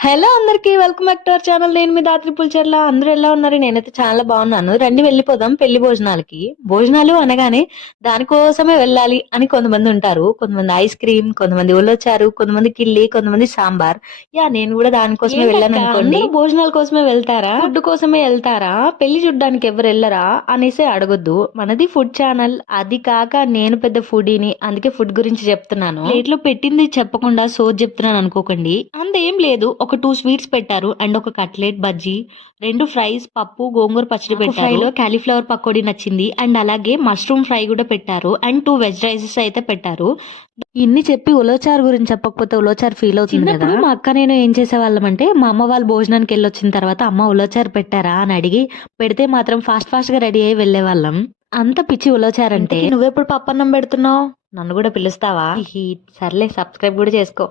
Hello అందరికి welcome back to our channel. నేను మీ దాత్రి పుల్చర్ల. అందరూ ఎలా ఉన్నారు? నేనైతే చాలా బాగున్నాను. రండి వెళ్ళిపోదాం పెళ్లి భోజనాలకి. భోజనాలు అనగానే దానికోసమే వెళ్ళాలి అని కొంతమంది ఉంటారు. కొంతమంది ఐస్ క్రీమ్, కొంతమంది ఉల్లొచ్చారు, కొంతమంది కిల్లి, కొంతమంది సాంబార్. నేను కూడా దానికోసమే వెళ్ళాను అనుకోండి. అందరూ భోజనాల కోసమే వెళ్తారా, ఫుడ్ కోసమే వెళ్తారా, పెళ్లి చూడ్డానికి ఎవరు వెళ్ళరా అనేసి అడగొద్దు. మనది ఫుడ్ ఛానల్. అది కాక నేను పెద్ద ఫుడీని, అందుకే ఫుడ్ గురించి చెప్తున్నాను. ప్లేట్ లో పెట్టింది చెప్పకుండా సోది చెప్తున్నాను అనుకోకండి. అంతేం లేదు. ఒక 2 స్వీట్స్ పెట్టారు అండ్ ఒక కట్లెట్, బజ్జీ, 2 ఫ్రైస్, పప్పు, గోంగూర పచ్చడి పెట్టారు. ఫ్రైలో కాలీఫ్లవర్ పకోడీ నచ్చింది అండ్ అలాగే మష్రూమ్ ఫ్రై కూడా పెట్టారు అండ్ 2 వెజ్ రైసెస్ అయితే పెట్టారు. ఇన్ని చెప్పి ఉలవచారు గురించి చెప్పకపోతే ఉలవచారు ఫీల్ అవుతుంది కదా. చిన్నప్పుడు మా అక్క నేను ఏం చేసేవాళ్ళం అంటే, మా అమ్మ వాళ్ళు భోజనానికి వెళ్ళొచ్చిన తర్వాత అమ్మ ఉలవచారు పెట్టారా అని అడిగి పెడితే మాత్రం ఫాస్ట్ ఫాస్ట్ గా రెడీ అయ్యి వెళ్ళేవాళ్ళం. అంత పిచ్చి ఉలవచారంటే. నువ్వెప్పుడు పప్పన్నం పెడుతున్నావు? నన్ను కూడా పిలుస్తావా? సర్లే, సబ్స్క్రైబ్ కూడా చేసుకో.